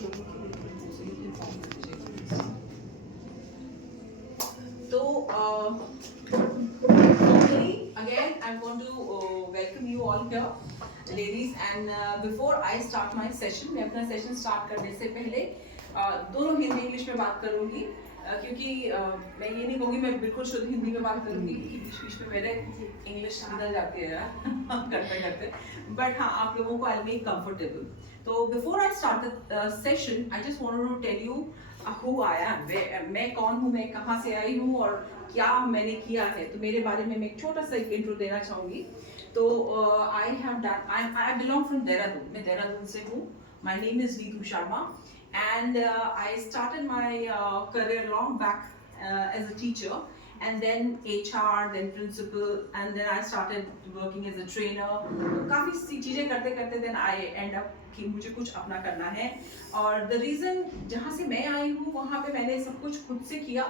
So, formally, again, I'm going to welcome you all here, ladies. And before I start my session, मैं अपना session start करने से पहले दोनों Hindi English में बात करूँगी, क्योंकि मैं ये नहीं कहूँगी मैं बिल्कुल शुद्ध हिंदी में बात करूँगी, क्योंकि बीच-बीच में मेरे इंग्लिश निकल जाती है करते-करते. But हाँ, आप लोगों को I'll make comfortable. तो before I start the session, I just wanted to tell you who I am. मैं कौन हूँ, मैं कहाँ से आई हूँ और क्या मैंने किया है. तो मेरे बारे में मैं एक छोटा सा एक इंट्रो देना चाहूँगी. तो I belong from देहरादून. मैं देहरादून से हूँ. My name is Neetu Sharma, and I started my career long back as a teacher, and then HR, then principal, and then I started working as a trainer. काफ़ी सी चीज़ें करते करते then I end up कि मुझे कुछ अपना करना है. और the reason जहाँ से मैं आई हूँ वहाँ पे मैंने सब कुछ खुद से किया.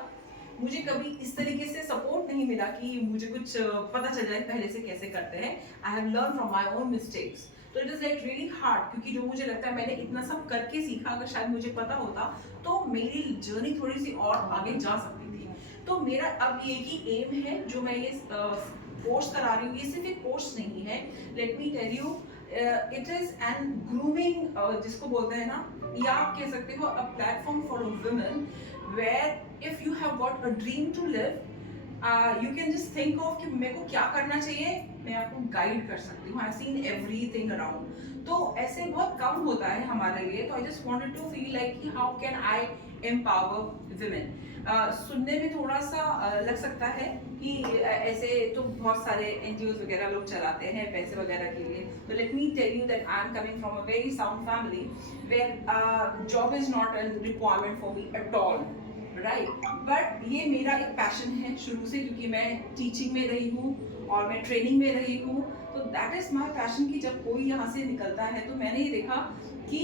मुझे कभी इस तरीके से सपोर्ट नहीं मिला कि मुझे कुछ पता चल जाए पहले से कैसे करते हैं. I have learned from my own mistakes. तो it is like really hard, क्योंकि जो मुझे लगता है मैंने इतना सब करके सीखा, अगर शायद मुझे पता होता तो मेरी जर्नी थोड़ी सी और आगे जा सकती थी. तो मेरा अब ये कि एम है जो मैं ये कोर्स करा रही हूँ, ये सिर्फ एक कोर्स नहीं है. Let me tell you, it is an grooming, जिसको बोलते हैं ना, या आप कह सकते हो a platform for women where if you have got a dream to live, you can just think of कि मेरे को क्या करना चाहिए, मैं आपको गाइड कर सकती हूँ. I seen everything around. तो ऐसे बहुत कम होता है हमारे लिए. तो I just wanted to feel like कि how can I empower women. सुनने में थोड़ा सा लग सकता है कि ऐसे तो बहुत सारे एनजीओ वगैरह लोग चलाते हैं पैसे वगैरह के लिए. तो let me tell you that I am coming from a very sound family where job is not a requirement for me at all, right. But ये मेरा एक पैशन है शुरू से, क्योंकि मैं टीचिंग में रही हूँ और मैं ट्रेनिंग में रही हूँ. तो दैट इज माई पैशन कि जब कोई यहाँ से निकलता है तो मैंने ये देखा कि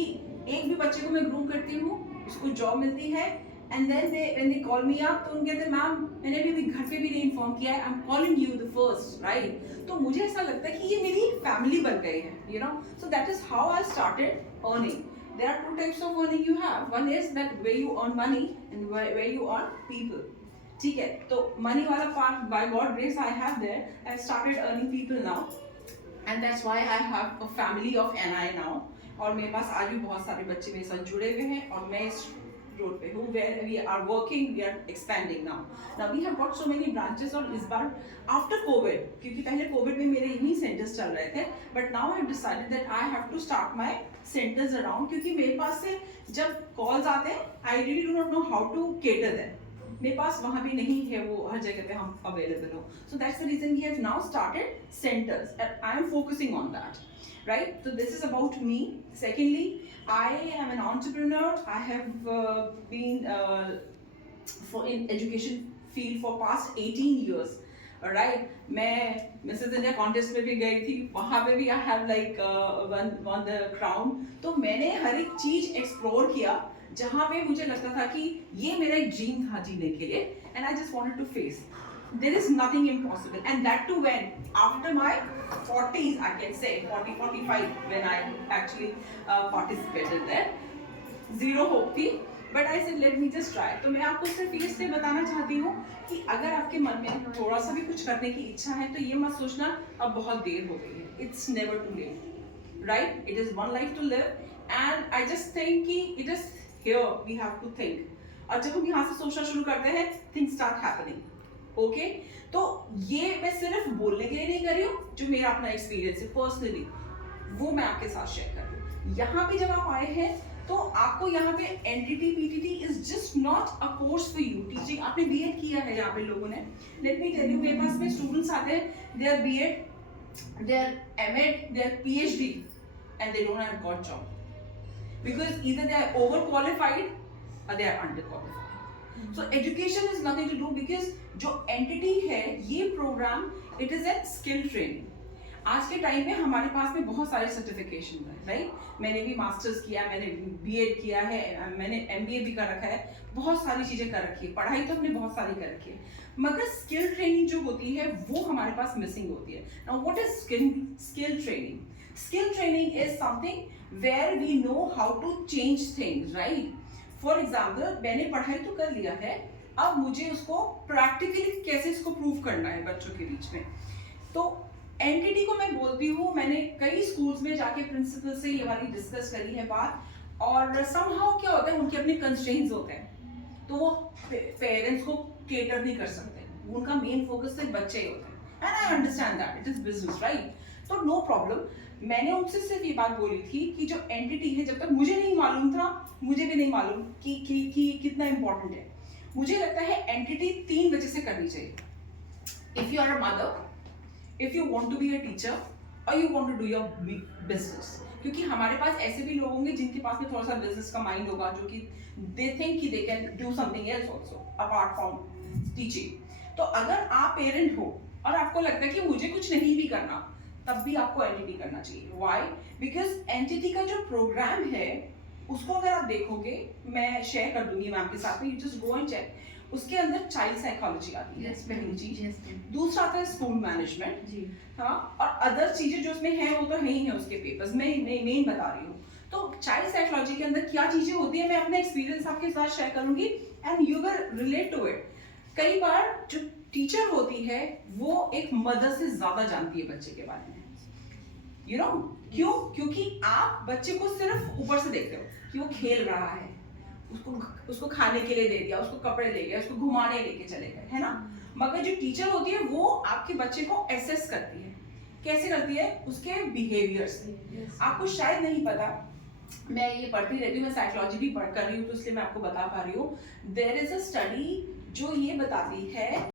एक भी बच्चे को मैं ग्रूम करती हूँ, उसको जॉब मिलती है, and then when they call me up तो उनके कहते हैं मैम मैंने अभी घर पे भी नहीं इन्फॉर्म किया है, I am calling you the first, right. तो मुझे ऐसा लगता है कि ये मेरी फैमिली बन गई है, you know. So that is how I started earning. There are two types of earning you have. One is that where you earn money and where you earn people. ठीक है. तो money वाला part by God grace I have there. I've started earning people now, and that's why I have a family of NI now. और मेरे पास आज भी बहुत सारे बच्चे मेरे साथ जुड़े हुए हैं और मैं इस रोड पे हूँ where we are working, we are expanding now. Now we have got so many branches. और इस बार after COVID, क्योंकि पहले COVID में मेरे इन्हीं सेंटर्स चल रहे थे, but now I have decided that I have to start my centers around, क्योंकि मेरे पास से जब कॉल्स आते हैं I really do not know how to cater them. मेरे पास वहाँ भी नहीं है वो हर जगह पे हम अवेलेबल हो. So that's the reason we have now started centers and I am focusing on that. Right? So this is about me. Secondly, I am an entrepreneur. I have been in education field for past 18 years. Alright? मैं Mrs. India contest में भी गई थी. वहाँ पे भी I have like won the crown. तो मैंने हर एक चीज explore किया जहाँ पे मुझे लगता था कि ये मेरा एक ड्रीम था जीने के लिए. And I just wanted to face. There is nothing impossible, and that too when after my 40s, I can say 40-45 when I actually participated there. Zero hope थी, but I said let me just try. तो मैं आपको सिर्फ ये से बताना चाहती हूँ कि अगर आपके मन में थोड़ा सा भी कुछ करने की इच्छा है तो ये मत सोचना अब बहुत देर हो गई है. It's never too late, right? It is one life to live, and I just think कि it is here we have to think. और जब हम यहाँ से सोचना शुरू करते हैं, things start happening. ओके. तो ये मैं सिर्फ बोलने के लिए नहीं कर रही हूँ, जो मेरा अपना एक्सपीरियंस है पर्सनली वो मैं आपके साथ शेयर कर रही हूँ. यहाँ पे जब आप आए हैं तो आपको यहाँ पे NDT PTT is just not a course for you. Teaching आपने बीएड किया है यहाँ पे लोगों ने. लेट मी टेल यू, मेरे पास में स्टूडेंट्स आते हैं, they are BEd, they are MEd, they are PhD, and they don't have got job because either they are over qualified और they are under qualified. So education is nothing to do, because जो entity है ये program, it is a skill training. आज के time में हमारे पास में बहुत सारे सर्टिफिकेशन है, राइट? मैंने भी मास्टर्स किया, मैंने बीएड किया है, मैंने एमबीए भी कर रखा है, बहुत सारी चीजें कर रखी है, पढ़ाई तो हमने बहुत सारी कर रखी है, मगर स्किल ट्रेनिंग जो होती है वो हमारे पास मिसिंग होती है। Now what is skill training? Skill training is something where we know how to change things, right? For example, मैंने पढ़ाई तो कर लिया है, अब मुझे उसको प्रैक्टिकली कैसे इसको प्रूव करना है बच्चों के बीच में। तो एनटीटी को मैं बोलती हूँ, मैंने कई स्कूल्स में जाके प्रिंसिपल से ये वाली डिस्कस करी है बात, और समहाउ क्या होता है, उनके अपने कंस्ट्रेंट्स होते हैं, तो वो पेरेंट्स को केटर नहीं कर सकते, उनका मेन फोकस सिर्फ बच्चे ही होते हैं, and I understand that it is business, right? तो नो प्रॉब्लम। मैंने उनसे सिर्फ ये बात बोली थी कि जो एंटिटी है, जब तक मुझे नहीं मालूम था, मुझे भी नहीं मालूम कि कितना इंपॉर्टेंट है, मुझे लगता है एंटिटी 3 वजह से करनी चाहिए। If you are a mother, if you want to be a teacher or you want to do your business, क्योंकि हमारे पास ऐसे भी लोग होंगे जिनके पास में थोड़ा सा बिजनेस का माइंड होगा, जो कि they think कि they can do something else also apart from teaching। तो अगर आप पेरेंट हो और आपको लगता है कि मुझे कुछ नहीं भी करना, तब भी आपको एंटिटी करना चाहिए। Why? Because एंटिटी का जो प्रोग्राम है उसको अगर आप देखोगे, मैं शेयर कर दूंगी मैम के साथ में, you just go and check. उसके अंदर चाइल्ड साइकोलॉजी आती है, पहली चीज। दूसरा आता है स्कूल मैनेजमेंट, हाँ, और अदर चीजें जो उसमें है वो तो है ही है उसके पेपर्स में, मैं मेन बता रही हूँ। तो चाइल्ड साइकोलॉजी के अंदर क्या चीजें होती है, मैं अपना एक्सपीरियंस आपके साथ शेयर करूंगी and you will relate to it. कई बार जो टीचर होती है वो एक मदर से ज्यादा जानती है बच्चे के बारे में, यू नो क्यों? क्योंकि आप बच्चे को सिर्फ ऊपर से देखते हो कि वो खेल रहा है, उसको खाने के लिए दे दिया, उसको कपड़े ले गए, उसको घुमाने लेके चले गए, है ना? मगर जो टीचर होती है वो आपके बच्चे को एसेस करती है। कैसे करती है? उसके बिहेवियर से। आपको शायद नहीं पता, मैं ये पढ़ती रहती हूँ, मैं साइकोलॉजी भी पढ़ कर रही हूँ, तो इसलिए मैं आपको बता पा रही हूँ। देयर इज अ स्टडी जो ये बताती है